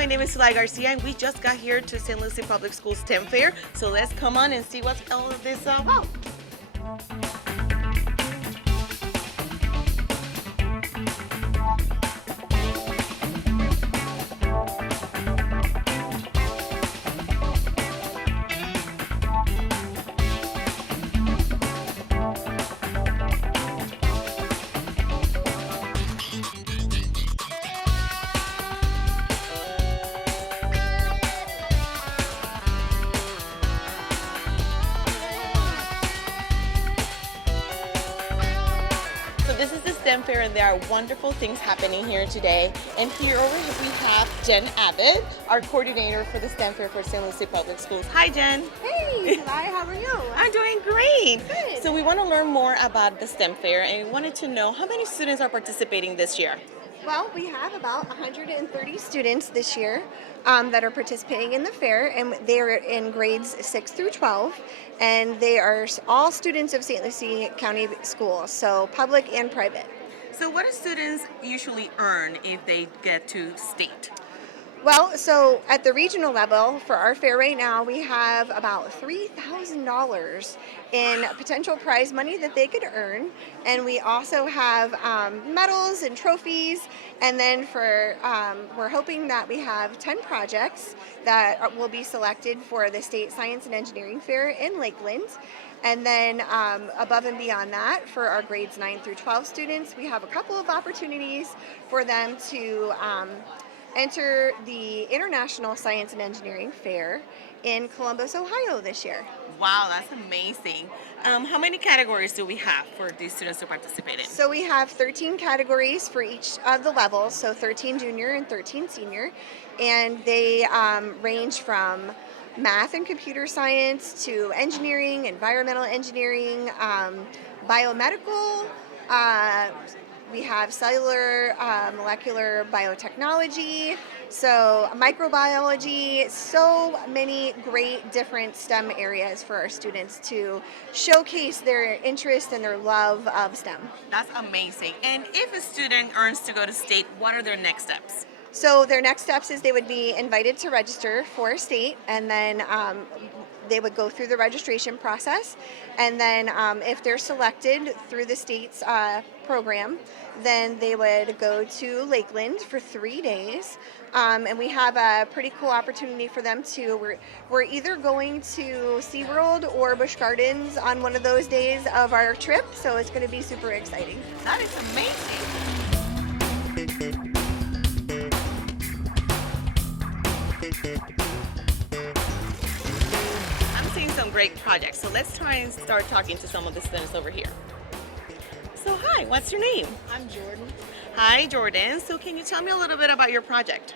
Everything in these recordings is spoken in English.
my name is Sly Garcia, and we just got here to St. Lucie Public Schools STEM Fair. So let's come on and see what's all of this about. So this is the STEM Fair, and there are wonderful things happening here today. And here over here we have Jen Abbott, our coordinator for the STEM Fair for St. Lucie Public Schools. Hi, Jen. Hey, Sly, how are you? I'm doing great. Good. So we want to learn more about the STEM Fair, and we wanted to know how many students are participating this year. Well, we have about 130 students this year that are participating in the fair, and they are in grades 6 through 12, and they are all students of St. Lucie County Schools, so public and private. So what do students usually earn if they get to state? Well, so at the regional level for our fair right now, we have about $3,000 in potential prize money that they could earn, and we also have medals and trophies. And then for we're hoping that we have 10 projects that will be selected for the State Science and Engineering Fair in Lakeland. And then above and beyond that, for our grades 9 through 12 students, we have a couple of opportunities for them to enter the International Science and Engineering Fair in Columbus, Ohio this year. Wow, that's amazing. How many categories do we have for these students to participate in? So we have 13 categories for each of the levels, so 13 junior and 13 senior, and they range from math and computer science to engineering, environmental engineering, biomedical, we have cellular, molecular biotechnology, so microbiology, so many great different STEM areas for our students to showcase their interest and their love of STEM. That's amazing. And if a student earns to go to state, what are their next steps? So their next steps is they would be invited to register for state, and then they would go through the registration process, and then if they're selected through the state's program, then they would go to Lakeland for 3 days, and we have a pretty cool opportunity for them to, we're either going to SeaWorld or Busch Gardens on one of those days of our trip, so it's going to be super exciting. That is amazing. I'm seeing some great projects, so let's try and start talking to some of the students over here. So hi, what's your name? I'm Jordan. Hi, Jordan. So can you tell me a little bit about your project?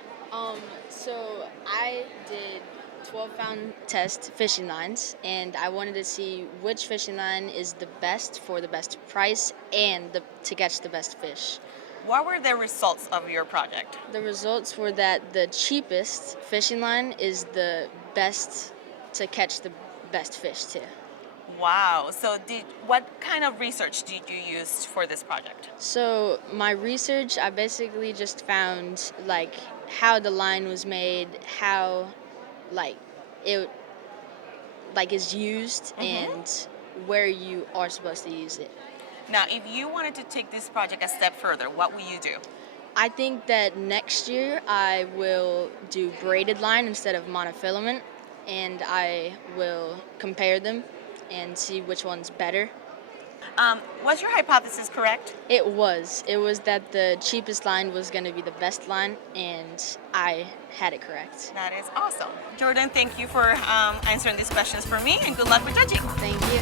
So I did 12-pound test fishing lines, and I wanted to see which fishing line is the best for the best price and to catch the best fish. What were the results of your project? The results were that the cheapest fishing line is the best to catch the best fish too. Wow. So what kind of research did you use for this project? So my research, I basically just found like how the line was made, how like it like is used, and where you are supposed to use it. Now, if you wanted to take this project a step further, what will you do? I think that next year I will do braided line instead of monofilament, and I will compare them and see which one's better. Was your hypothesis correct? It was that the cheapest line was going to be the best line, and I had it correct. That is awesome. Jordan, thank you for answering these questions for me, and good luck with judging. Thank you.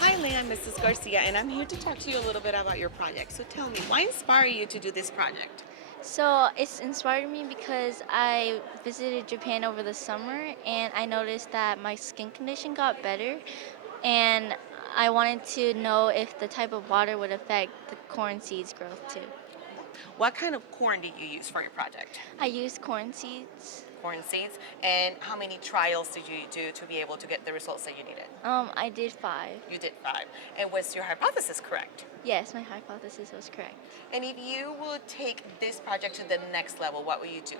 Hi, Leah, I'm Mrs. Garcia, and I'm here to talk to you a little bit about your project. So tell me, why inspired you to do this project? So it's inspired me because I visited Japan over the summer and I noticed that my skin condition got better, and I wanted to know if the type of water would affect the corn seeds growth too. What kind of corn did you use for your project? I used corn seeds. Corn seeds. And how many trials did you do to be able to get the results that you needed? I did 5. You did 5. And was your hypothesis correct? Yes, my hypothesis was correct. And if you would take this project to the next level, what would you do?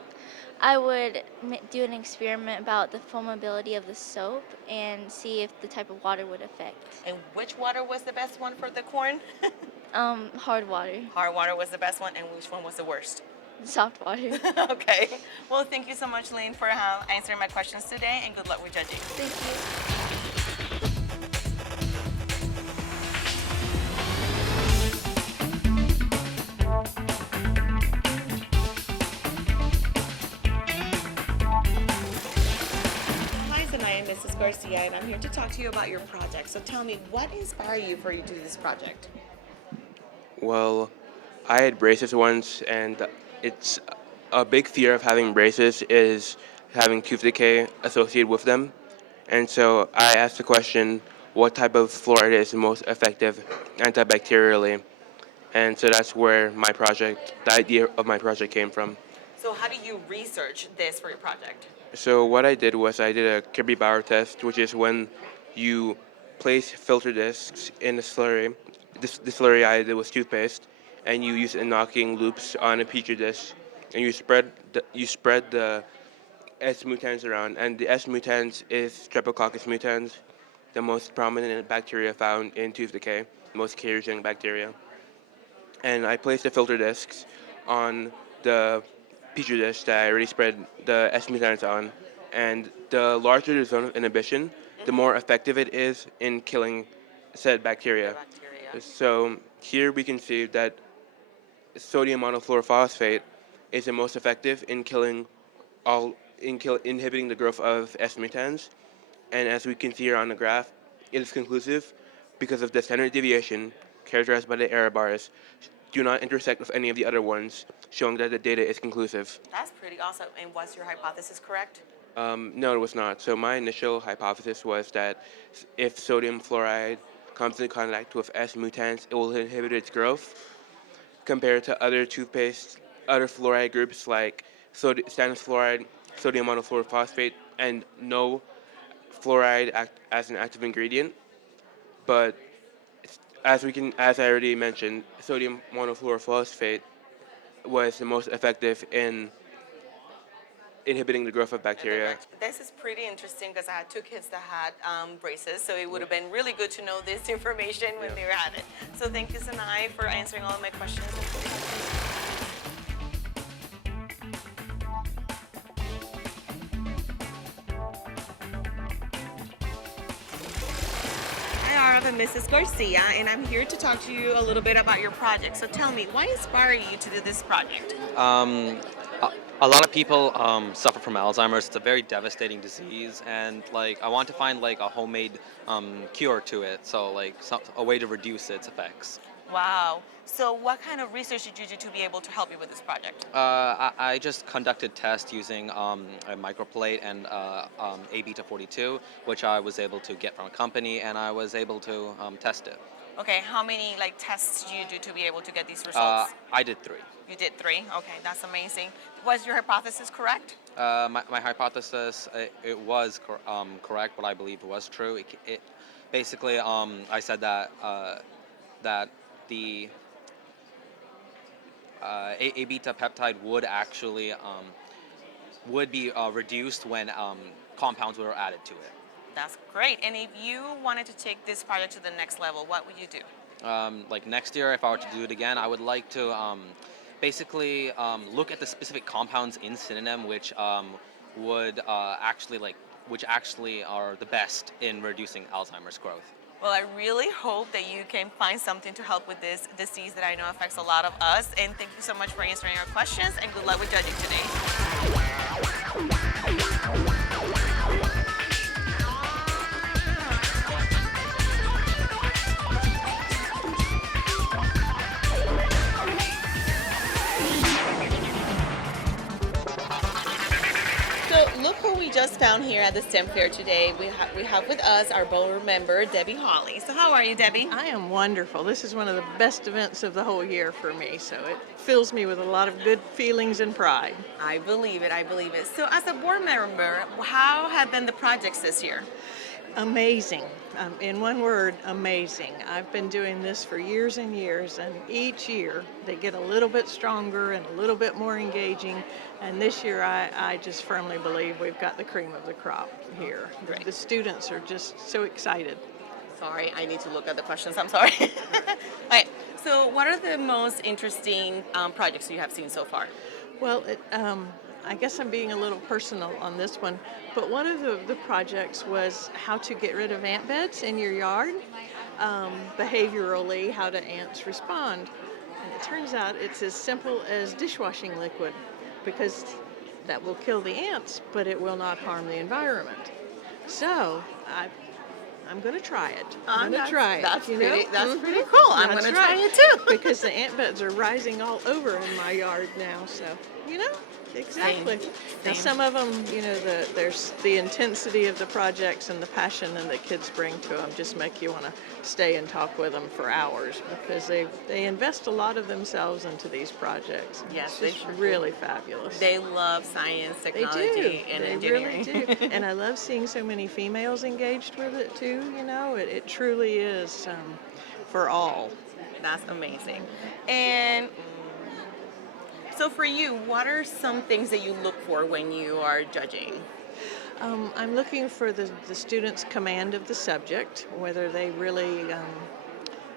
I would do an experiment about the foamability of the soap and see if the type of water would affect. And which water was the best one for the corn? Hard water, Hard water was the best one, and which one was the worst? soft water. Okay. Well, thank you so much, Lynn, for answering my questions today, and good luck with judging. Thank you. Hi, Zanaya and Mrs. Garcia, and I'm here to talk to you about your project. So tell me, what inspired you for you to do this project? Well, I had braces once, and it's a big fear of having braces is having tooth decay associated with them. And so I asked the question, what type of fluoride is the most effective antibacterially? And so that's where the idea of my project came from. So how do you research this for your project? So what I did was I did a Kirby-Bauer test, which is when you place filter discs in a slurry. The slurry I did was toothpaste, and you use knocking loops on a petri dish, and you spread the S. mutans around, and the S. mutans is Streptococcus mutans, the most prominent bacteria found in tooth decay, most carrier-genic bacteria. And I placed the filter discs on the petri dish that I already spread the S. mutans on, and the larger the zone of inhibition, the more effective it is in killing said bacteria. So here we can see that sodium monofluorophosphate is the most effective in inhibiting the growth of S. mutans. And as we can see here on the graph, it is conclusive because of the standard deviation characterized by the error bars do not intersect with any of the other ones, showing that the data is conclusive. That's pretty awesome. And was your hypothesis correct? No, it was not. So my initial hypothesis was that if sodium fluoride comes in contact with S. mutans, it will inhibit its growth, compared to other toothpaste, other fluoride groups like stannous fluoride, sodium monofluorophosphate, and no fluoride act as an active ingredient. But as I already mentioned, sodium monofluorophosphate was the most effective in inhibiting the growth of bacteria. This is pretty interesting because I had 2 kids that had braces, so it would have been really good to know this information when they were at it. So thank you, Sanai, for answering all of my questions. Hi, Arav and Mrs. Garcia, and I'm here to talk to you a little bit about your project. So tell me, what inspired you to do this project? A lot of people suffer from Alzheimer's. It's a very devastating disease, and I want to find a homemade cure to it, so a way to reduce its effects. Wow. So what kind of research did you do to be able to help you with this project? I just conducted tests using a microplate and A-beta 42, which I was able to get from a company, and I was able to test it. Okay, how many tests did you do to be able to get these results? I did 3. You did 3. Okay, that's amazing. Was your hypothesis correct? My hypothesis, it was correct, but I believe it was true. It basically, I said that the A-beta peptide would actually would be reduced when compounds were added to it. That's great. And if you wanted to take this project to the next level, what would you do? Next year, if I were to do it again, I would like to basically look at the specific compounds in synonym which would which actually are the best in reducing Alzheimer's growth. Well, I really hope that you can find something to help with this disease that I know affects a lot of us. And thank you so much for answering our questions, and good luck with judging today. So look who we just found here at the STEM Fair today. We have with us our board member, Debbie Hawley. So how are you, Debbie? I am wonderful. This is one of the best events of the whole year for me, so it fills me with a lot of good feelings and pride. I believe it. So as a board member, how have been the projects this year? Amazing. In one word, amazing. I've been doing this for years and years, and each year they get a little bit stronger and a little bit more engaging. And this year, I just firmly believe we've got the cream of the crop here. Great. The students are just so excited. Sorry, I need to look at the questions. I'm sorry. All right. So what are the most interesting projects you have seen so far? Well, I guess I'm being a little personal on this one, but one of the projects was how to get rid of ant beds in your yard, behaviorally, how do ants respond. And it turns out it's as simple as dishwashing liquid, because that will kill the ants, but it will not harm the environment. So I'm going to try it. I'm going to try it. That's you pretty. know? That's pretty cool. I'm That's going to try right. it too. Because the ant beds are rising all over in my yard now. So exactly. Now Same. some of them, there's the intensity of the projects and the passion that the kids bring to them just make you want to stay and talk with them for hours, because they invest a lot of themselves into these projects. Yes, it's they just sure do. really fabulous. They love science, They technology, do. and They engineering. really do. And I love seeing so many females engaged with it too. It truly is for all. That's amazing. And so for you, what are some things that you look for when you are judging? I'm looking for the students' command of the subject, whether they really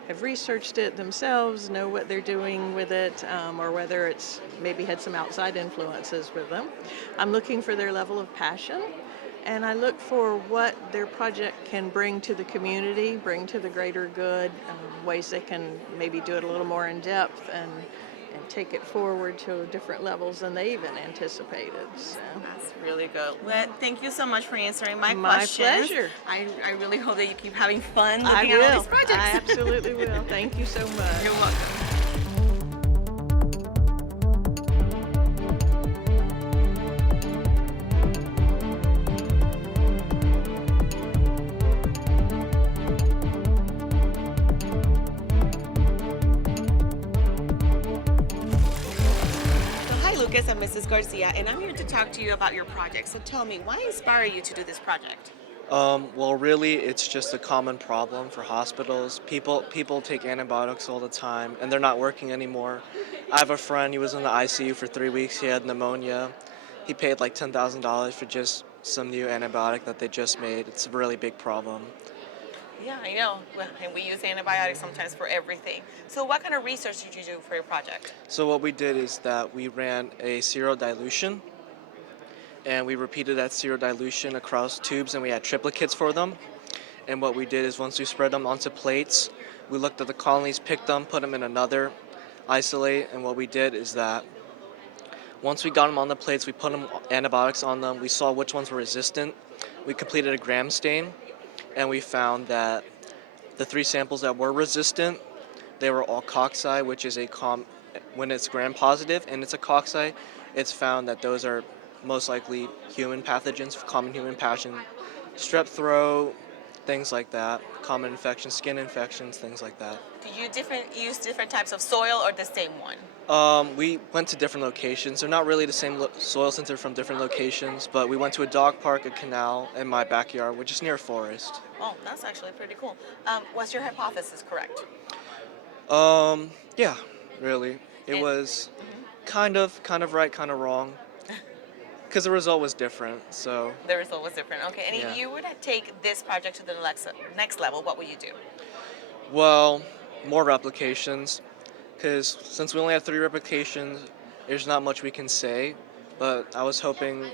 have researched it themselves, know what they're doing with it, or whether it's maybe had some outside influences with them. I'm looking for their level of passion, and I look for what their project can bring to the community, bring to the greater good, ways they can maybe do it a little more in depth and take it forward to different levels than they even anticipated. So. That's really good. Well, thank you so much for answering my My questions. pleasure. I really hope that you keep having fun I looking at all will. these projects. I absolutely will. Thank you so much. You're welcome. Lucas, I'm Mrs. Garcia, and I'm here to talk to you about your project. So tell me, why inspired you to do this project? Well, really, it's just a common problem for hospitals. People take antibiotics all the time, and they're not working anymore. I have a friend, he was in the ICU for 3 weeks, he had pneumonia. He paid like $10,000 for just some new antibiotic that they just made. It's a really big problem. Yeah, I know. Well, and we use antibiotics sometimes for everything. So what kind of research did you do for your project? So what we did is that we ran a serodilution, and we repeated that serodilution across tubes, and we had triplicates for them. And what we did is once we spread them onto plates, we looked at the colonies, picked them, put them in another isolate, and what we did is that once we got them on the plates, we put antibiotics on them, we saw which ones were resistant. We completed a gram stain, and we found that the 3 samples that were resistant, they were all cocci, which is when it's gram-positive and it's a cocci, it's found that those are most likely human pathogens, common human pathogens, strep throat, things like that, common infections, skin infections, things like that. Do you use different types of soil or the same one? We went to different locations. They're not really the same soil since they're from different locations, but we went to a dog park, a canal, and my backyard, which is near a forest. Oh, that's actually pretty cool. Was your hypothesis correct? Yeah, really. It was kind of right, kind of wrong, because the result was different, so. The result was different. Okay, and Yeah. if you would take this project to the next level, what would you do? Well, more replications, because since we only have 3 replications, there's not much we can say, but I was hoping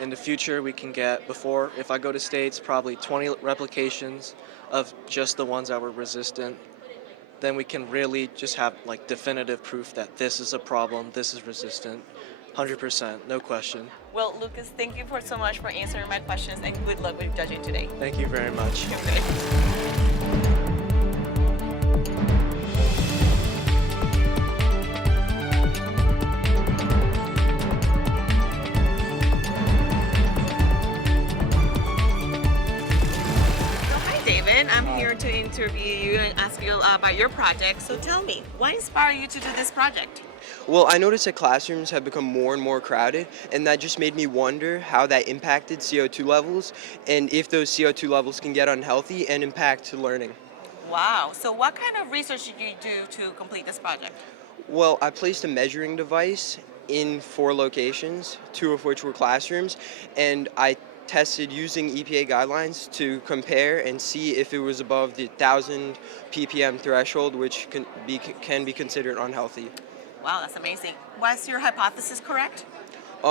in the future we can get, if I go to States, probably 20 replications of just the ones that were resistant. Then we can really just have like definitive proof that this is a problem, this is resistant, 100%, no question. Well, Lucas, thank you so much for answering my questions, and good luck with judging today. Thank you very much. Okay. I'm here to interview you and ask you about your project. So tell me, what inspired you to do this project? Well, I noticed that classrooms have become more and more crowded, and that just made me wonder how that impacted CO2 levels and if those CO2 levels can get unhealthy and impact learning. Wow. So what kind of research did you do to complete this project? Well, I placed a measuring device in 4 locations, 2 of which were classrooms, and I tested using EPA guidelines to compare and see if it was above the 1,000 ppm threshold, which can be considered unhealthy. Wow, that's amazing. Was your hypothesis correct?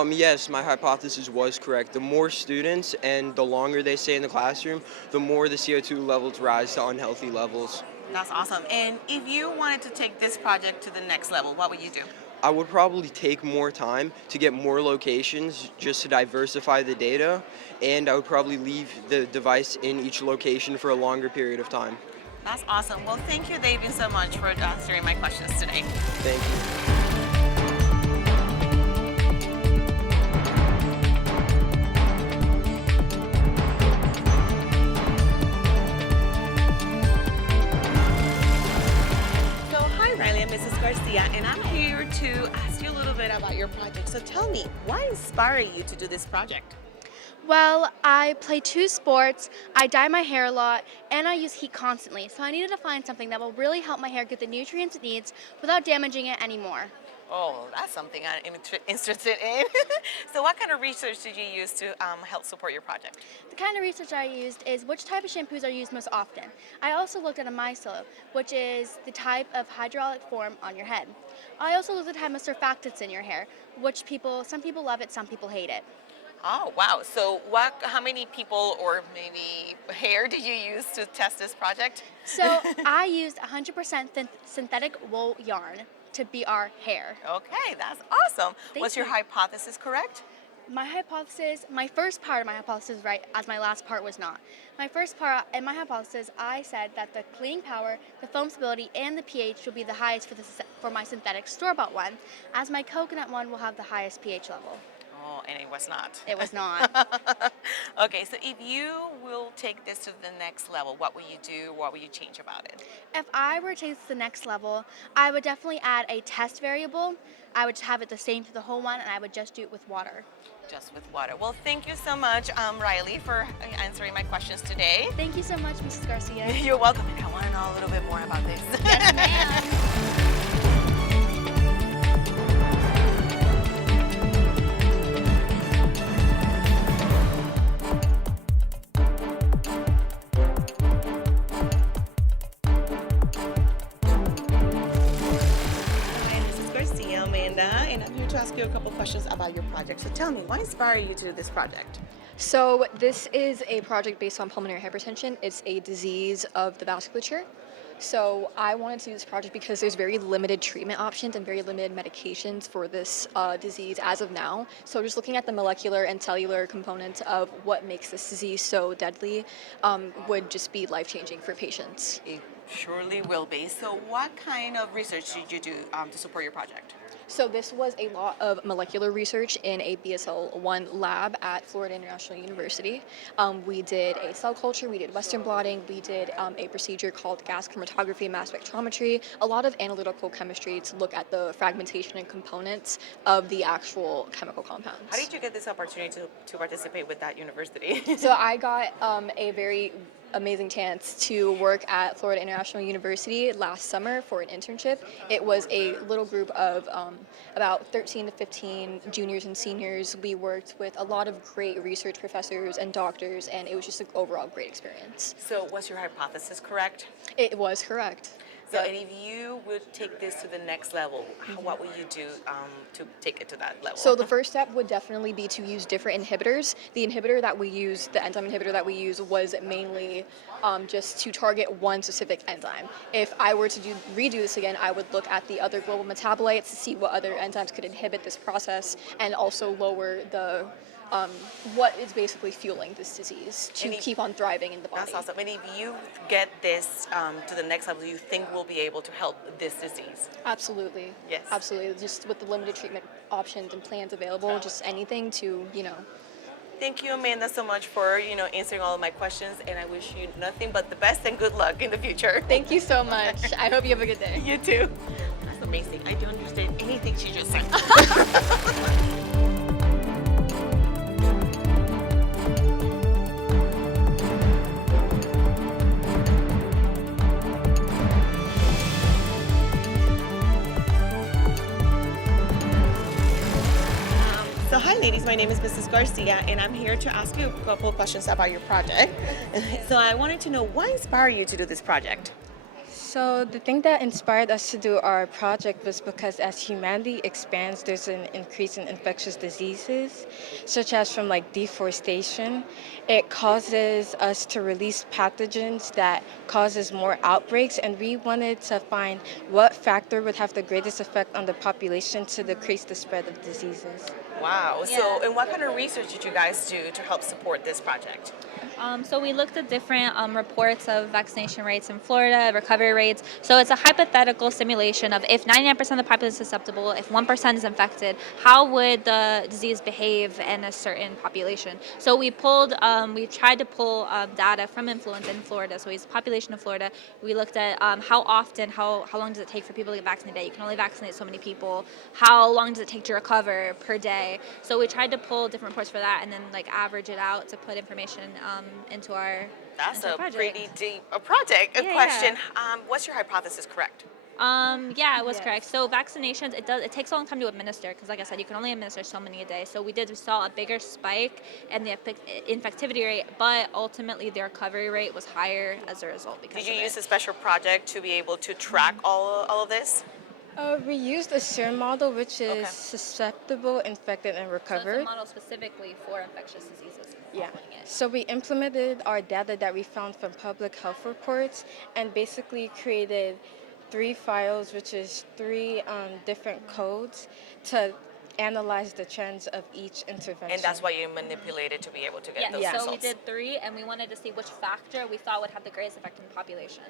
Yes, my hypothesis was correct. The more students and the longer they stay in the classroom, the more the CO2 levels rise to unhealthy levels. That's awesome. And if you wanted to take this project to the next level, what would you do? I would probably take more time to get more locations just to diversify the data, and I would probably leave the device in each location for a longer period of time. That's awesome. Well, thank you, David, so much for answering my questions today. Thank you. So, hi, Riley. I'm Mrs. Garcia, and I'm here to ask you a little bit about your project. So, tell me, what inspired you to do this project? Well, I play 2 sports, I dye my hair a lot, and I use heat constantly. So I needed to find something that will really help my hair get the nutrients it needs without damaging it anymore. Oh, that's something I'm interested in. So, what kind of research did you use to help support your project? The kind of research I used is which type of shampoos are used most often. I also looked at a micellar, which is the type of hydraulic form on your head. I also looked at how much surfactants in your hair, which some people love it, some people hate it. Oh, wow. So how many people or maybe hair did you use to test this project? So I used 100% synthetic wool yarn to be our hair. Okay, that's awesome. Thank Was your you. hypothesis correct? My first part of my hypothesis was right, as my last part was not. My first part in my hypothesis, I said that the cleaning power, the foam stability, and the pH will be the highest for my synthetic store-bought one, as my coconut one will have the highest pH level. Oh, and it was not. It was not. Okay, so if you will take this to the next level, what will you do? What will you change about it? If I were to take this to the next level, I would definitely add a test variable. I would have it the same for the whole one, and I would just do it with water. Just with water. Well, thank you so much, Riley, for answering my questions today. Thank you so much, Mrs. Garcia. You're welcome. And I want to know a little bit more about this. Yes, ma'am. Hi, Mrs. Garcia, Amanda, and I'm here to ask you a couple questions about your project. So tell me, what inspired you to do this project? So this is a project based on pulmonary hypertension. It's a disease of the vasculature. So I wanted to do this project because there's very limited treatment options and very limited medications for this disease as of now. So just looking at the molecular and cellular components of what makes this disease so deadly would just be life-changing for patients. It surely will be. So what kind of research did you do to support your project? So this was a lot of molecular research in a BSL-1 lab at Florida International University. We did a cell culture, we did Western blotting, we did a procedure called gas chromatography and mass spectrometry, a lot of analytical chemistry to look at the fragmentation and components of the actual chemical compounds. How did you get this opportunity to participate with that university? So I got a very amazing chance to work at Florida International University last summer for an internship. It was a little group of about 13 to 15 juniors and seniors. We worked with a lot of great research professors and doctors, and it was just an overall great experience. So was your hypothesis correct? It was correct. So, and if you would take this to the next level, what would you do to take it to that level? So the first step would definitely be to use different inhibitors. The inhibitor that we use, the enzyme inhibitor that we use, was mainly just to target one specific enzyme. If I were to redo this again, I would look at the other global metabolites to see what other enzymes could inhibit this process and also lower the what is basically fueling this disease to keep on thriving in the body. That's awesome. And if you get this to the next level, you think we'll be able to help this disease? Absolutely. Yes. Absolutely. Just with the limited treatment options and plans available, just anything to, Thank you, Amanda, so much for answering all of my questions, and I wish you nothing but the best and good luck in the future. Thank you so much. I hope you have a good day. You too. That's amazing. I don't understand anything she just said. So hi ladies, my name is Mrs. Garcia and I'm here to ask you a couple of questions about your project. So I wanted to know what inspired you to do this project? So the thing that inspired us to do our project was because as humanity expands, there's an increase in infectious diseases, such as from like deforestation. It causes us to release pathogens that causes more outbreaks, and we wanted to find what factor would have the greatest effect on the population to decrease the spread of diseases. Wow. So and what kind of research did you guys do to help support this project? So we looked at different reports of vaccination rates in Florida, recovery rates. So it's a hypothetical simulation of if 99% of the population is susceptible, if 1% is infected, how would the disease behave in a certain population? So we tried to pull data from influenza in Florida. So it's the population of Florida. We looked at how often, how long does it take for people to get vaccinated? You can only vaccinate so many people. How long does it take to recover per day? So we tried to pull different reports for that and then like average it out to put information into our That's a project. pretty deep project. A Yeah, question. What's your hypothesis correct? Yeah, it was correct. So vaccinations, it takes a long time to administer because, like I said, you can only administer so many a day. So we saw a bigger spike in the infectivity rate, but ultimately the recovery rate was higher as a result. Because Did you of use it. a special project to be able to track all of this? We used a serum model which is Okay. susceptible, infected, and So recovered. it's a model specifically for infectious diseases. Yeah. Following it. So we implemented our data that we found from public health reports and basically created 3 files, which is 3 different codes to analyze the trends of each intervention. And that's why you manipulated to be able to get Yeah, those Yes. so we results. did 3, and we wanted to see which factor we thought would have the greatest effect on the population.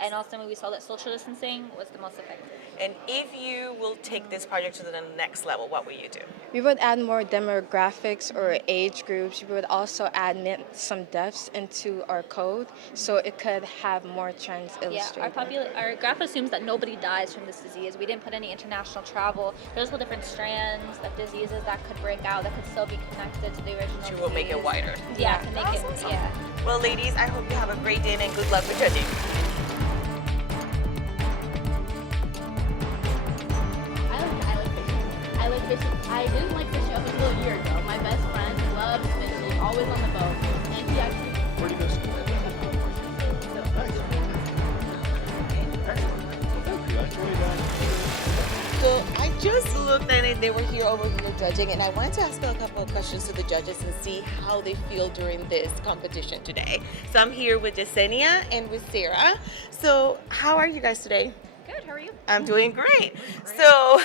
And ultimately, we saw that social distancing was the most effective. And if you will take this project to the next level, what will you do? We would add more demographics or age groups. We would also add some deaths into our code so it could have more trends Yeah, illustrated. our graph assumes that nobody dies from this disease. We didn't put any international travel. There's all different strands of diseases that could break out that could still be connected to the original Which will make it disease. wider. Yeah, to make it, Awesome. yeah. Well, ladies, I hope you have a great day and good luck with judging. I like fishing. I didn't like fishing up until a year ago. My best friend loves fishing, always on the boat, and he actually. Where do you go school? So I just looked at it. They were here over here judging, and I wanted to ask a couple of questions to the judges and see how they feel during this competition today. So I'm here with Yesenia and with Sarah. So how are you guys today? Good. How are you? I'm doing great. So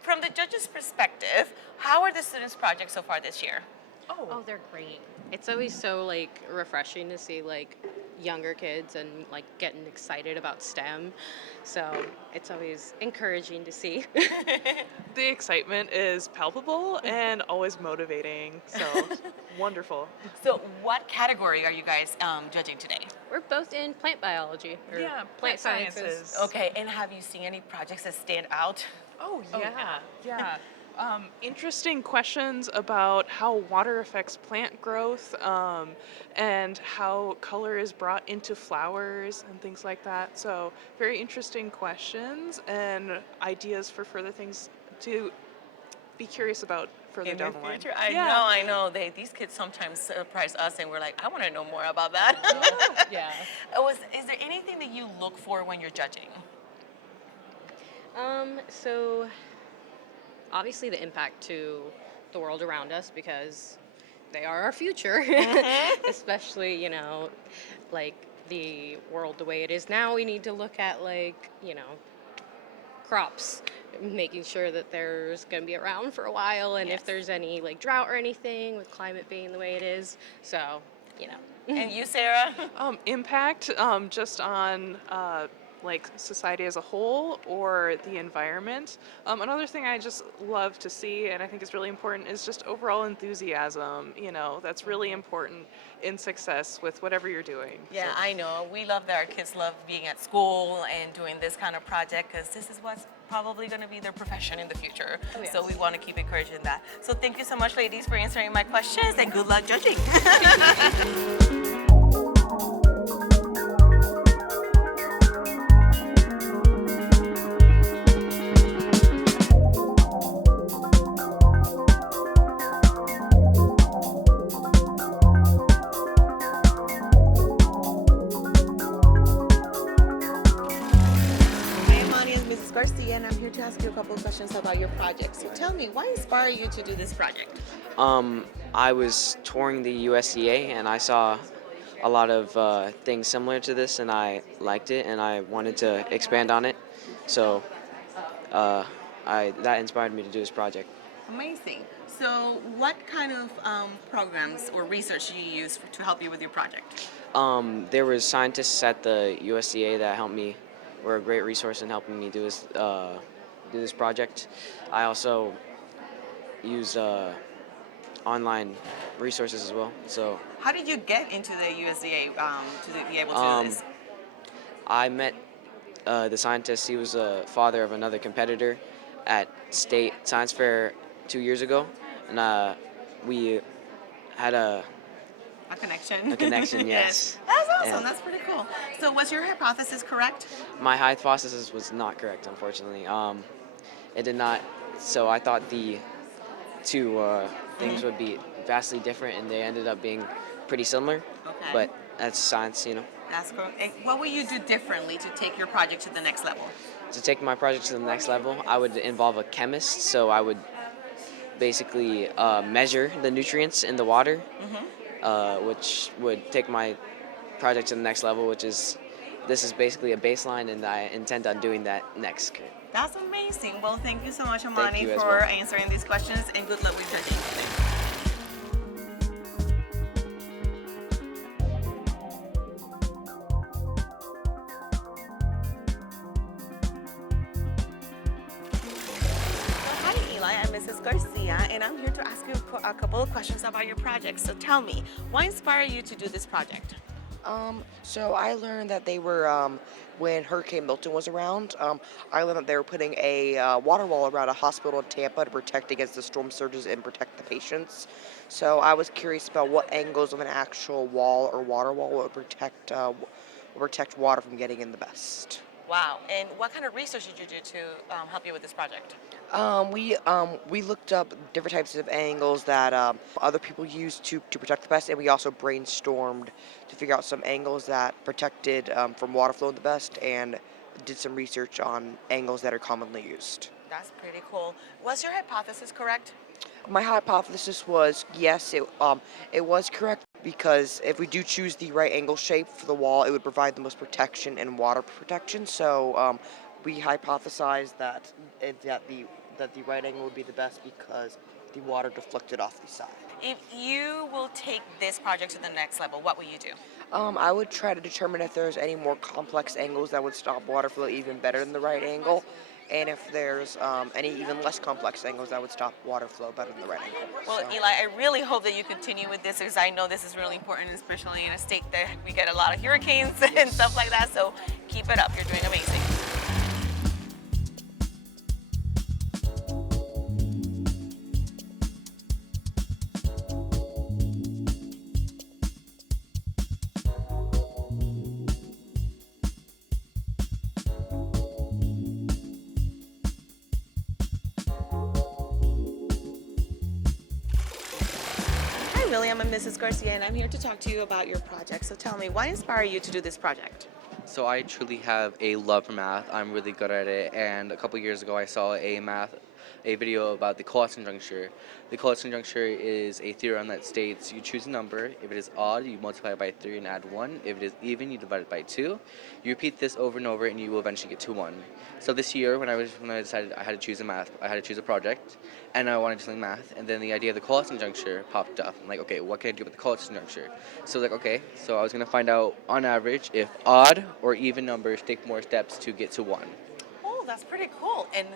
from the judges' perspective, how are the students' projects so far this year? Oh, they're great. It's always so like refreshing to see like younger kids and like getting excited about STEM. So it's always encouraging to see. The excitement is palpable and always motivating. So wonderful. So what category are you guys judging today? We're both in plant biology. Or Plant sciences. Okay, and have you seen any projects that stand out? Oh, yeah. Interesting questions about how water affects plant growth and how color is brought into flowers and things like that. So very interesting questions and ideas for further things to be curious about further In down the the line. future? I know. These kids sometimes surprise us and we're like, I want to know more about that. Yeah. Is there anything that you look for when you're judging? So obviously the impact to the world around us because they are our future. Especially, you know, like the world the way it is now, we need to look at like, you know, crops, making sure that there's going to be around for a while and if there's any like drought or anything with climate being the way it is. So, you know. And you, Sarah? Impact just on like society as a whole or the environment. Another thing I just love to see, and I think is really important, is just overall enthusiasm. That's really important in success with whatever you're doing. Yeah, So- I know. We love that our kids love being at school and doing this kind of project because this is what's probably going to be their profession in the future. So we want to keep encouraging that. So thank you so much, ladies, for answering my questions, and good luck judging. Hi, my name is Mrs. Garcia, and I'm here to ask you a couple of questions about your project. So tell me, what inspired you to do this project? I was touring the USDA and I saw a lot of things similar to this, and I liked it and I wanted to expand on it. So that inspired me to do this project. Amazing. So what kind of programs or research do you use to help you with your project? There was scientists at the USDA that helped me, were a great resource in helping me do this project. I also use online resources as well. So How did you get into the USDA to be able to do this? I met the scientist. He was a father of another competitor at State Science Fair 2 years ago, and we had a connection. A connection, yes. That's awesome. And That's pretty cool. So was your hypothesis correct? my hypothesis was not correct, unfortunately. It did not. So I thought the two things would be vastly different, and they ended up being pretty similar. Okay. But that's science, you know. That's cool. And what will you do differently to take your project to the next level? To take my project to the next level, I would involve a chemist. So I would basically measure the nutrients in the water, which would take my project to the next level, this is basically a baseline, and I intend on doing that next. That's amazing. Well, thank you so much, Thank Amani, you as for well. answering these questions, and good luck with your team. Hi, Eli. I'm Mrs. Garcia, and I'm here to ask you a couple of questions about your project. So tell me, what inspired you to do this project? So I learned that they were, when Hurricane Milton was around, I learned that they were putting a water wall around a hospital in Tampa to protect against the storm surges and protect the patients. So I was curious about what angles of an actual wall or water wall would protect water from getting in the best. Wow. And what kind of research did you do to help you with this project? We looked up different types of angles that other people use to protect the best, and we also brainstormed to figure out some angles that protected from water flow the best, and did some research on angles that are commonly used. That's pretty cool. Was your hypothesis correct? My hypothesis was yes, it was correct, because if we do choose the right angle shape for the wall, it would provide the most protection and water protection. So we hypothesized that the right angle would be the best because the water deflected off the side. If you will take this project to the next level, what will you do? I would try to determine if there's any more complex angles that would stop water flow even better than the right angle, and if there's any even less complex angles that would stop water flow better than the right angle. Well, So- Eli, I really hope that you continue with this because I know this is really important, especially in a state that we get a lot of hurricanes and stuff like that. So keep it up. You're doing amazing. Hi, William. I'm Mrs. Garcia, and I'm here to talk to you about your project. So tell me, what inspired you to do this project? So I truly have a love for math. I'm really good at it, and a couple years ago I saw a math a video about the Collatz conjuncture. The Collatz conjuncture is a theorem that states you choose a number. If it is odd, you multiply it by 3 and add 1. If it is even, you divide it by 2. You repeat this over and over, and you will eventually get to 1. So this year, when I decided I had to choose a project, and I wanted to learn math, and then the idea of the Collatz conjuncture popped up. I'm like, okay, what can I do with the Collatz conjuncture? So like, okay, so I was gonna find out on average if odd or even numbers take more steps to get to 1. Oh, that's pretty cool. And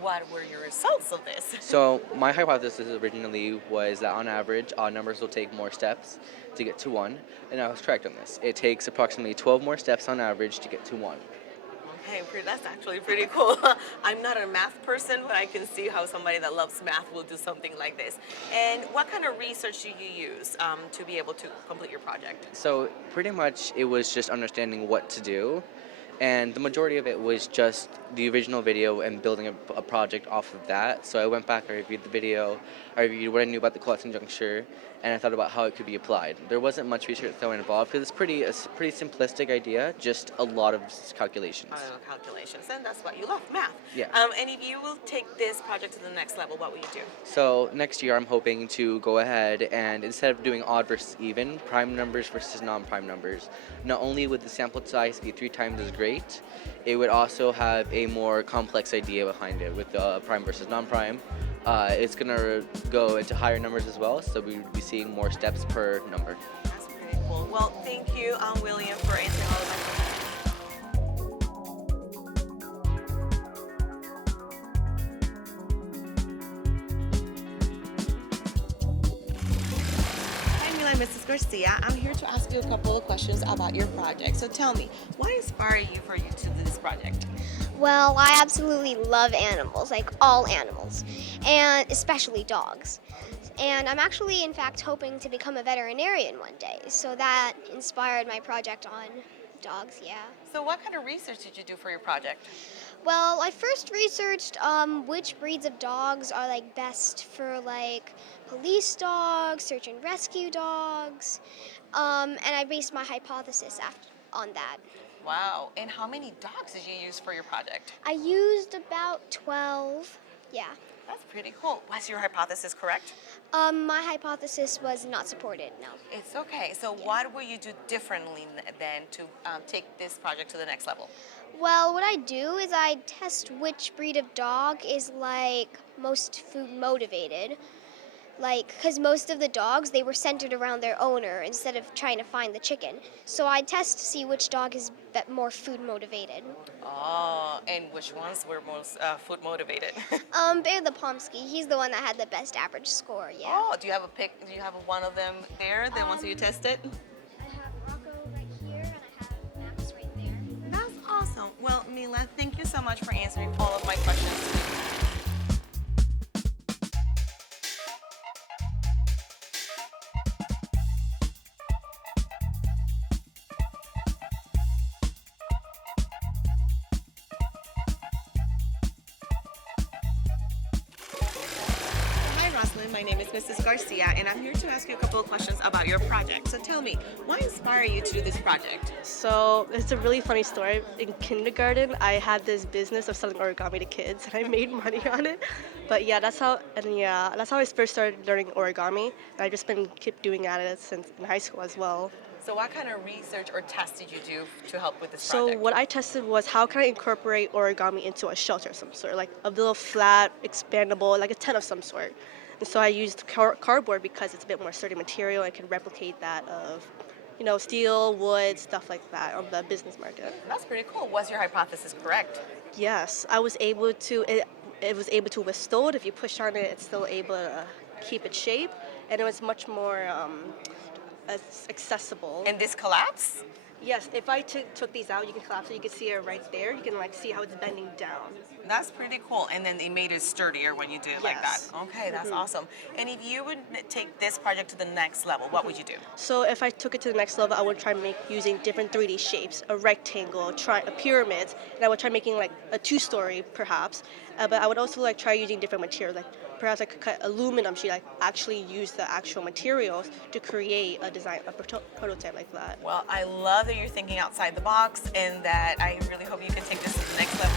what were your results of this? So my hypothesis originally was that on average, odd numbers will take more steps to get to 1, and I was correct on this. It takes approximately 12 more steps on average to get to 1. Okay, that's actually pretty cool. I'm not a math person, but I can see how somebody that loves math will do something like this. And what kind of research do you use to be able to complete your project? So pretty much it was just understanding what to do, and the majority of it was just the original video and building a project off of that. So I went back, I reviewed the video, I reviewed what I knew about the Collatz conjuncture, and I thought about how it could be applied. There wasn't much research that went involved because it's a pretty simplistic idea, just a lot of calculations. Calculations, and that's why you love math. Yeah. And if you will take this project to the next level, what will you do? So next year I'm hoping to go ahead and instead of doing odd versus even, prime numbers versus non-prime numbers, not only would the sample size be 3 times as great, it would also have a more complex idea behind it with prime versus non-prime. It's going to go into higher numbers as well, so we would be seeing more steps per number. That's pretty cool. Well, thank you, William, for answering all of my questions. Mrs. Garcia, I'm here to ask you a couple of questions about your project. So tell me, what inspired you to do this project? Well, I absolutely love animals, like all animals, and especially dogs. And I'm actually, in fact, hoping to become a veterinarian one day. So that inspired my project on dogs, yeah. So what kind of research did you do for your project? Well, I first researched which breeds of dogs are like best for like police dogs, search and rescue dogs, and I based my hypothesis on that. Wow, and how many dogs did you use for your project? I used about 12, yeah. That's pretty cool. Was your hypothesis correct? My hypothesis was not supported, no. It's okay. So what will you do differently then to take this project to the next level? Well, what I do is I test which breed of dog is like most food motivated. Like, because most of the dogs, they were centered around their owner instead of trying to find the chicken. So I test to see which dog is more food motivated. Oh, and which ones were most food motivated? Bear the Pomsky, he's the one that had the best average score, yeah. Oh, do you have a pic? Do you have one of them there, the ones that you tested? I have Rocco right here, and I have Max right there. That's awesome. Well, Mila, thank you so much for answering all of my questions. My name is Mrs. Garcia, and I'm here to ask you a couple of questions about your project. So tell me, what inspired you to do this project? So it's a really funny story. In kindergarten, I had this business of selling origami to kids, and I made money on it. But yeah, that's how I first started learning origami, and I've just been keep doing it since in high school as well. So what kind of research or tests did you do to help with this project? So what I tested was how can I incorporate origami into a shelter of some sort, like a little flat, expandable, like a tent of some sort. And so I used cardboard because it's a bit more sturdy material and can replicate that of, steel, wood, stuff like that on the business market. That's pretty cool. Was your hypothesis correct? Yes, I was able to. It was able to withstand. If you push on it, it's still able to keep its shape, and it was much more accessible. And this collapse? Yes, if I took these out, you can collapse it. You can see it right there. You can see how it's bending down. That's pretty cool. And then it made it sturdier when you did it like that. Okay, that's awesome. And if you would take this project to the next level, what would you do? So if I took it to the next level, I would try using different 3D shapes, a rectangle, a pyramid, and I would try making like a 2-story perhaps. But I would also try using different materials, perhaps I could cut aluminum sheet, actually use the actual materials to create a design, a prototype like that. Well, I love that you're thinking outside the box, and that I really hope you can take this to the next level.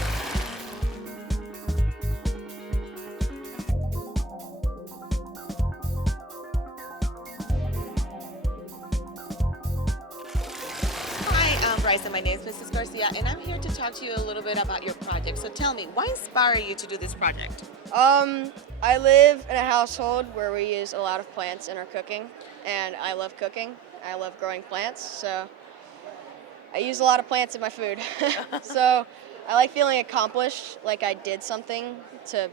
Bryce, and my name is Mrs. Garcia, and I'm here to talk to you a little bit about your project. So tell me, what inspired you to do this project? I live in a household where we use a lot of plants in our cooking, and I love cooking. I love growing plants, so I use a lot of plants in my food. So I like feeling accomplished, like I did something to.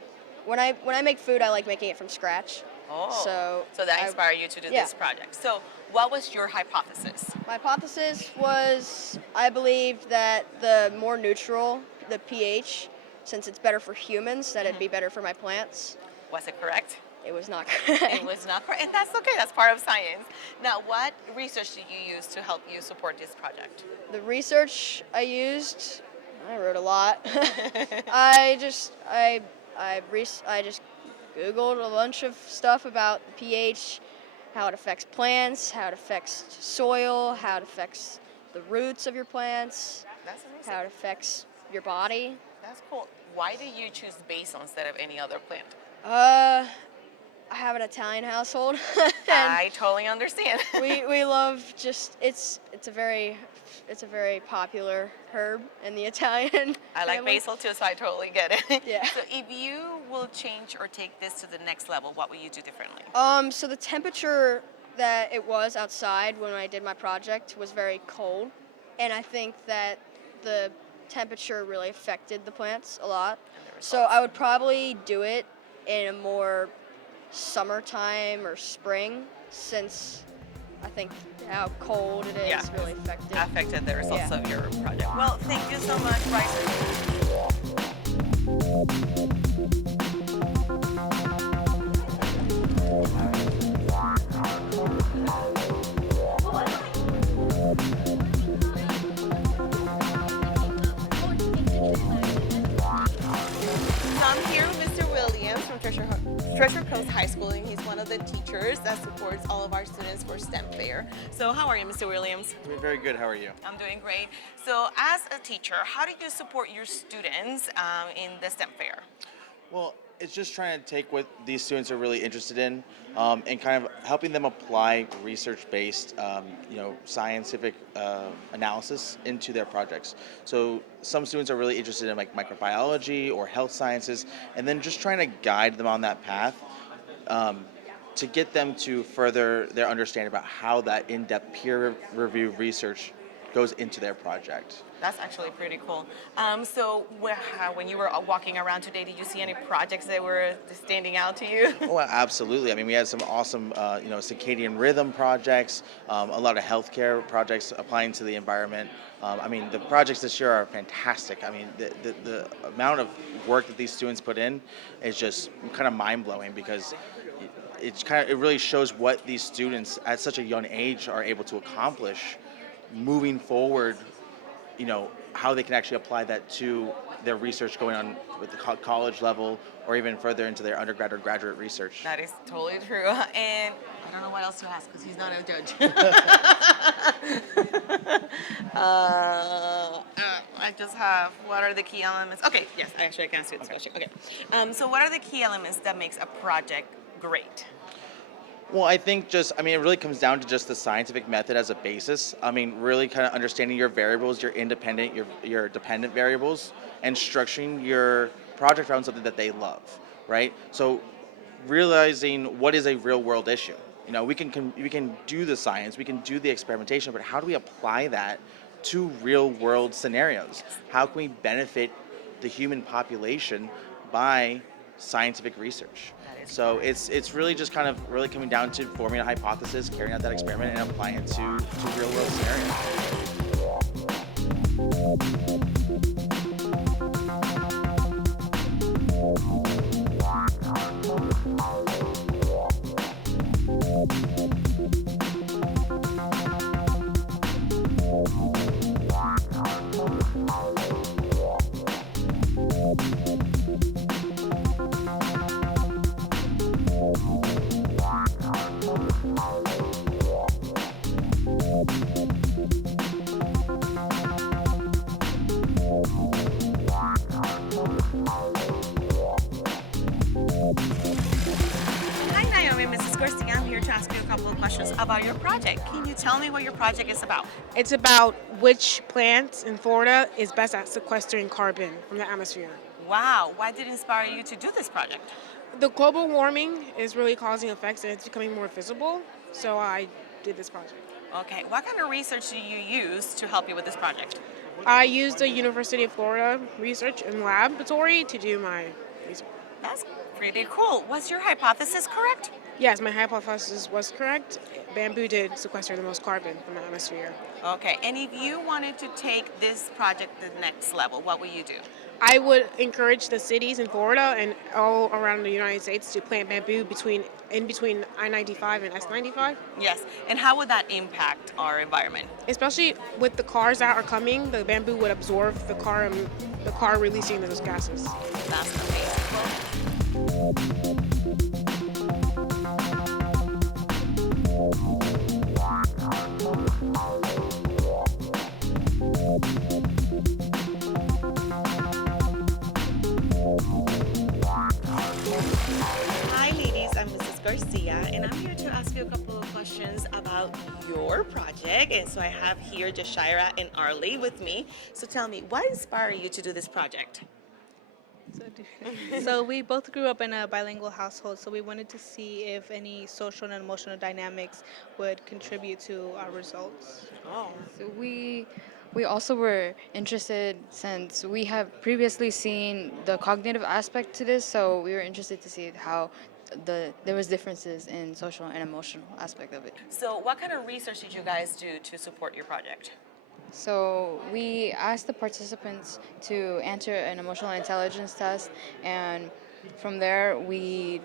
When I make food, I like making it from scratch. Oh, So that inspired you to do yeah. this project. So what was your hypothesis? My hypothesis was I believe that the more neutral the pH, since it's better for humans, that it'd be better for my plants. Was it correct? It was not It was not correct, and that's okay. That's part of science. Now, what research did you use to help you support this project? The research I used, I wrote a lot. I just Googled a bunch of stuff about the pH, how it affects plants, how it affects soil, how it affects the roots of your plants, That's amazing. how it affects your body. That's cool. Why did you choose basil instead of any other plant? I have an Italian household. I totally understand. we love just it's a very popular herb in the Italian I like family. basil too, so I totally get it. Yeah. So if you will change or take this to the next level, what will you do differently? So the temperature that it was outside when I did my project was very cold, and I think that the temperature really affected the plants a lot. So I would probably do it in a more summertime or spring, since I think how cold it is really affected the results Yeah. of your project. Well, thank you so much, Bryce. So I'm here with Mr. Williams from Treasure Coast High School, and he's one of the teachers that supports all of our students for STEM Fair. So how are you, Mr. Williams? Doing very good. How are you? I'm doing great. So as a teacher, how do you support your students in the STEM Fair? Well, it's just trying to take what these students are really interested in and kind of helping them apply research-based, scientific analysis into their projects. So some students are really interested in like microbiology or health sciences, and then just trying to guide them on that path to get them to further their understanding about how that in-depth peer-reviewed research goes into their project. That's actually pretty cool. So when you were walking around today, did you see any projects that were standing out to you? Oh, absolutely. I mean, we had some awesome, circadian rhythm projects, a lot of healthcare projects applying to the environment. I mean, the projects this year are fantastic. I mean, the amount of work that these students put in is just kind of mind-blowing, because it really shows what these students at such a young age are able to accomplish moving forward, how they can actually apply that to their research going on with the college level or even further into their undergrad or graduate research. That is totally true. And I don't know what else to ask because he's not a judge. I just have, what are the key elements? Okay, yes, I can answer this question. Okay. So what are the key elements that makes a project great? Well, I think it really comes down to just the scientific method as a basis. I mean, really kind of understanding your variables, your independent, your dependent variables, and structuring your project around something that they love, right? So realizing what is a real world issue. We can do the science, we can do the experimentation, but how do we apply that to real world scenarios? How can we benefit the human population by scientific research? So it's really just kind of really coming down to forming a hypothesis, carrying out that experiment, and applying it to real world scenarios. couple of questions about your project. Can you tell me what your project is about? It's about which plant in Florida is best at sequestering carbon from the atmosphere. Wow, what did inspire you to do this project? The global warming is really causing effects and it's becoming more visible, so I did this project. Okay, what kind of research do you use to help you with this project? I used the University of Florida research and laboratory to do my research. That's pretty cool. Was your hypothesis correct? Yes, my hypothesis was correct. Bamboo did sequester the most carbon from the atmosphere. Okay, and if you wanted to take this project to the next level, what would you do? I would encourage the cities in Florida and all around the United States to plant bamboo in between I-95 and S-95. Yes, and how would that impact our environment? Especially with the cars that are coming, the bamboo would absorb the car releasing those gases. That's amazing. Hi ladies, I'm Mrs. Garcia and I'm here to ask you a couple of questions about your project. And so I have here Jashaira and Arlie with me. So tell me, what inspired you to do this project? So we both grew up in a bilingual household, so we wanted to see if any social and emotional dynamics would contribute to our results. Oh. So we also were interested since we have previously seen the cognitive aspect to this, so we were interested to see how there was differences in social and emotional aspect of it. So what kind of research did you guys do to support your project? So we asked the participants to answer an emotional intelligence test, and from there we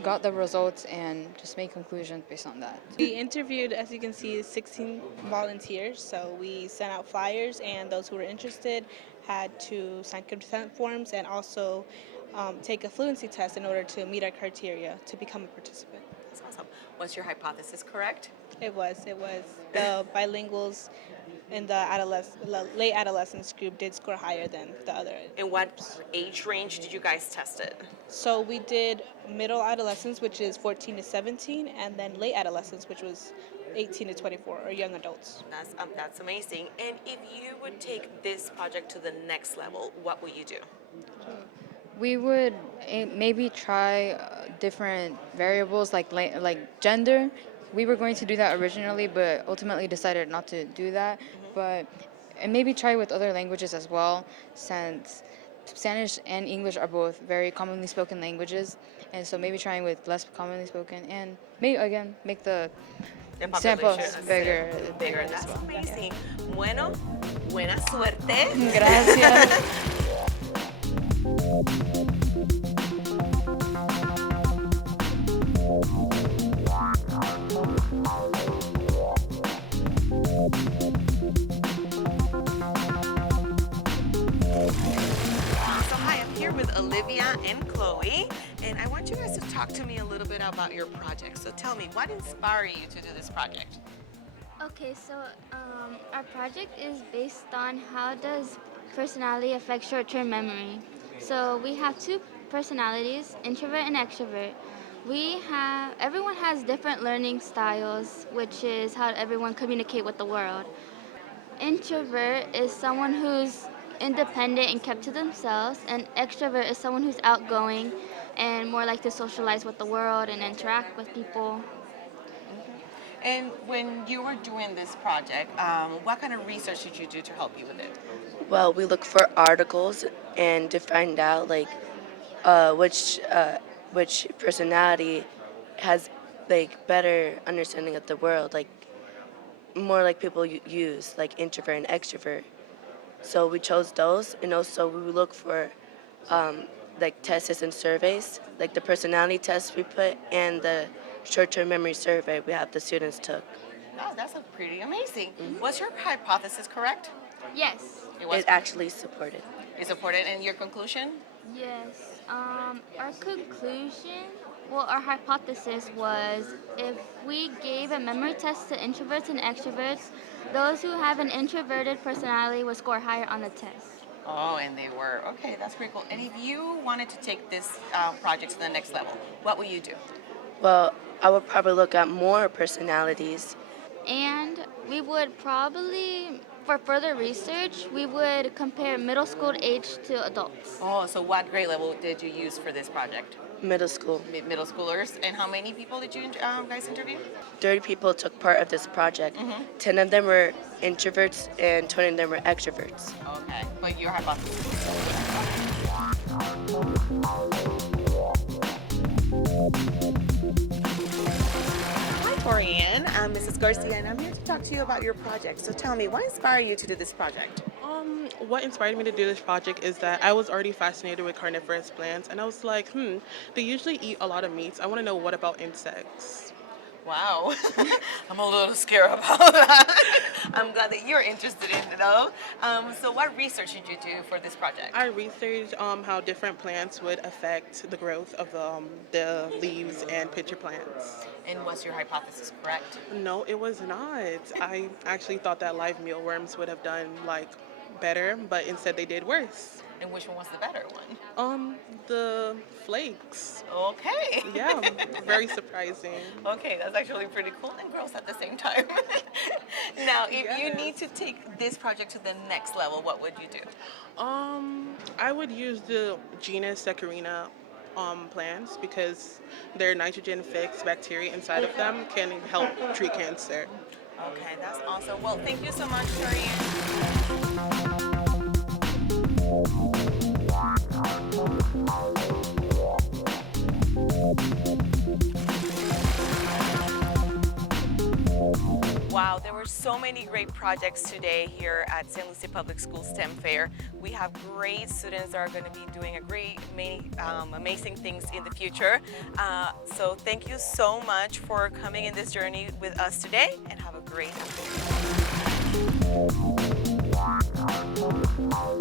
got the results and just made conclusions based on that. We interviewed, as you can see, 16 volunteers, so we sent out flyers, and those who were interested had to sign consent forms and also take a fluency test in order to meet our criteria to become a participant. That's awesome. Was your hypothesis correct? It was. The bilinguals in the late adolescence group did score higher than the other. In what age range did you guys test it? So we did middle adolescence, which is 14 to 17, and then late adolescence, which was 18 to 24, or young adults. That's amazing. And if you would take this project to the next level, what would you do? We would maybe try different variables like gender. We were going to do that originally, but ultimately decided not to do that. And maybe try with other languages as well, since Spanish and English are both very commonly spoken languages. And so maybe trying with less commonly spoken, and maybe again make the samples bigger. That's amazing. Bueno, buena suerte. Gracias. With Olivia and Chloe, and I want you guys to talk to me a little bit about your project. So tell me, what inspired you to do this project? Okay, so our project is based on how does personality affect short-term memory. So we have two personalities, introvert and extrovert. Everyone has different learning styles, which is how everyone communicate with the world. Introvert is someone who's independent and kept to themselves, and extrovert is someone who's outgoing and more like to socialize with the world and interact with people. And when you were doing this project, what kind of research did you do to help you with it? Well, we look for articles and to find out which personality has better understanding of the world, more like people use, like introvert and extrovert. So we chose those, and also we look for tests and surveys, like the personality test we put and the short-term memory survey we have the students took. Oh, that's pretty amazing. Was your hypothesis correct? Yes. It actually supported. It supported, and your conclusion? Yes. Our conclusion, our hypothesis was if we gave a memory test to introverts and extroverts, those who have an introverted personality would score higher on the test. Oh, and they were. Okay, that's pretty cool. And if you wanted to take this project to the next level, what would you do? Well, I would probably look at more personalities. And we would probably, for further research, we would compare middle school age to adults. Oh, so what grade level did you use for this project? Middle school. Middle schoolers. And how many people did you guys interview? 30 people took part of this project. 10 of them were introverts and 20 of them were extroverts. Okay, but your hypothesis. Hi, Torianne. I'm Mrs. Garcia, and I'm here to talk to you about your project. So tell me, what inspired you to do this project? What inspired me to do this project is that I was already fascinated with carnivorous plants, and I was like, they usually eat a lot of meats. I want to know, what about insects? Wow, I'm a little scared about that. I'm glad that you're interested in it, though. So what research did you do for this project? I researched how different plants would affect the growth of the leaves and pitcher plants. And was your hypothesis correct? No, it was not. I actually thought that live mealworms would have done better, but instead they did worse. And which one was the better one? The flakes. Okay. Yeah, very surprising. Okay, that's actually pretty cool and gross at the same time. Now, if you need to take this project to the next level, what would you do? I would use the genus Saccharina plants because their nitrogen-fixed bacteria inside of them can help treat cancer. Okay, that's awesome. Well, thank you so much, Torianne. Wow, there were so many great projects today here at St. Lucie Public School STEM Fair. We have great students that are going to be doing many amazing things in the future. So thank you so much for coming in this journey with us today, and have a great afternoon.